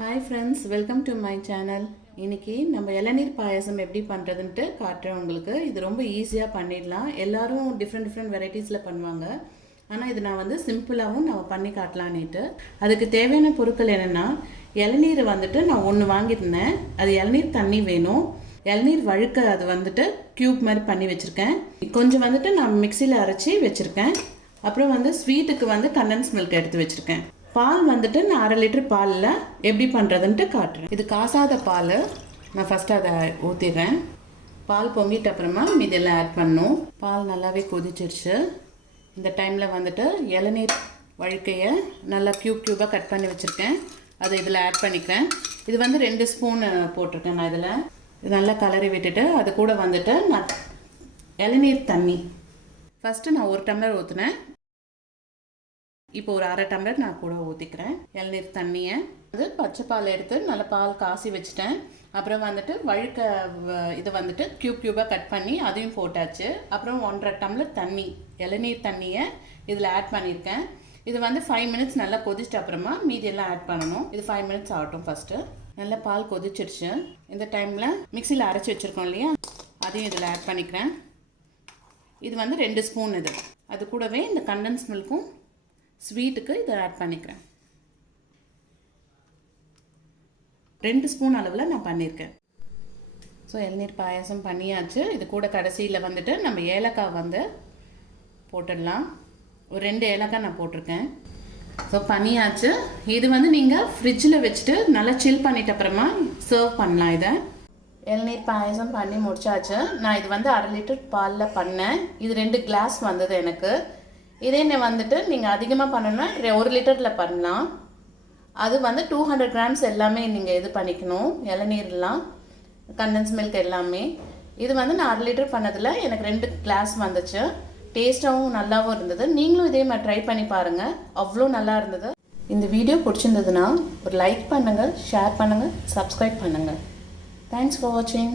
Hi friends, welcome to my channel. இன்னைக்கு நம்ம இளநீர் பாயாசம் எப்படி பண்றதுன்னு காட்டுறேன் உங்களுக்கு. இது ரொம்ப ஈஸியா பண்ணிடலாம். எல்லாரும் டிஃபரண்ட் வெரைட்டிஸ்ல பண்ணுவாங்க. ஆனா இது நான் வந்து சிம்பிளாவும் நான் பண்ணி காட்டலாம்னுட்டு. அதுக்கு தேவையான பொருட்கள் என்னன்னா இளநீர் வந்துட்டு நான் ஒன்னு வாங்கிட்டேன். அது இளநீர் தண்ணி வேணும். இளநீர் வழுக்க அது வந்துட்டு கியூப் மாதிரி பண்ணி வச்சிருக்கேன். கொஞ்சம் வந்துட்டு நான் மிக்ஸில அரைச்சி வச்சிருக்கேன். அப்புறம் வந்து ஸ்வீட்டுக்கு வந்து கண்டென்ஸ் மில்க் எடுத்து வச்சிருக்கேன். பால் வந்துட்டு நான் 1/2 லிட்டர் பாலில் எப்படி பண்ணுறதுன்ட்டு காட்டுறேன். இது காசாத பால். நான் ஃபஸ்ட்டு அதை ஊற்றிடுறேன். பால் பொங்கிட்ட அப்புறமா இதெல்லாம் ஆட் பண்ணணும். பால் நல்லாவே கொதிச்சிருச்சு. இந்த டைமில் வந்துட்டு இளநீர் வழுக்கையை நல்லா க்யூபாக கட் பண்ணி வச்சுருக்கேன். அதை இதில் ஆட் பண்ணிக்கிறேன். இது வந்து 2 ஸ்பூன் போட்டிருக்கேன் நான் இதில். இது நல்லா கலரி விட்டுட்டு அது கூட வந்துட்டு நான் இளநீர் தண்ணி ஃபஸ்ட்டு நான் 1 டம்ளர் ஊற்றினேன். இப்போ ஒரு 1/2 டம்ளர் நான் கூட ஊற்றிக்கிறேன் இளநீர் தண்ணியை. அது பச்சை பால் எடுத்து நல்லா பால் காசி வச்சுட்டேன். அப்புறம் வந்துட்டு வழுக்க இதை வந்துட்டு க்யூபாக கட் பண்ணி அதையும் போட்டாச்சு. அப்புறம் 1.5 டம்ளர் தண்ணி இளநீர் தண்ணியை இதில் ஆட் பண்ணியிருக்கேன். இது வந்து 5 மினிட்ஸ் நல்லா கொதிச்சிட்ட அப்புறமா மீதியெல்லாம் ஆட் பண்ணணும். இது 5 மினிட்ஸ் ஆகட்டும். ஃபஸ்ட்டு நல்லா பால் கொதிச்சிடுச்சு. இந்த டைமில் மிக்சியில் அரைச்சி வச்சுருக்கோம் இல்லையா, அதையும் இதில் ஆட் பண்ணிக்கிறேன். இது வந்து 2 ஸ்பூன். இது அது கூடவே இந்த கண்டென்ஸ் மில்க்கும் ஸ்வீட்டுக்கு இதை ஆட் பண்ணிக்கிறேன். 2 ஸ்பூன் அளவில் நான் பண்ணியிருக்கேன். ஸோ இளநீர் பாயாசம் பண்ணியாச்சு. இது கூட கடைசியில் வந்துட்டு நம்ம ஏலக்காய் வந்து போட்டுடலாம். ஒரு 2 ஏலக்காய் நான் போட்டிருக்கேன். ஸோ பண்ணியாச்சு. இது வந்து நீங்கள் ஃப்ரிட்ஜில் வச்சுட்டு நல்லா சில் பண்ணிட்ட அப்புறமா சர்வ் பண்ணலாம். இதை இளநீர் பாயாசம் பண்ணி முடிச்சாச்சு. நான் இது வந்து 1/2 லிட்டர் பாலில் பண்ணேன். இது 2 கிளாஸ் வந்தது எனக்கு. இதே வந்துட்டு நீங்கள் அதிகமாக பண்ணணும்னா 1 லிட்டரில் பண்ணலாம். அது வந்து 200 கிராம்ஸ் எல்லாமே நீங்கள் இது பண்ணிக்கணும். இளநீர்லாம் கண்டென்ஸ் மில்க் எல்லாமே. இது வந்து நான் 1/2 லிட்டர் பண்ணதில் எனக்கு 2 கிளாஸ் வந்துச்சு. டேஸ்ட்டாகவும் நல்லாவும் இருந்தது. நீங்களும் இதே மாதிரி ட்ரை பண்ணி பாருங்கள். அவ்வளோ நல்லா இருந்தது. இந்த வீடியோ பிடிச்சிருந்ததுன்னா ஒரு லைக் பண்ணுங்கள், ஷேர் பண்ணுங்கள், சப்ஸ்கிரைப் பண்ணுங்கள். தேங்க்ஸ் ஃபார் வாட்சிங்.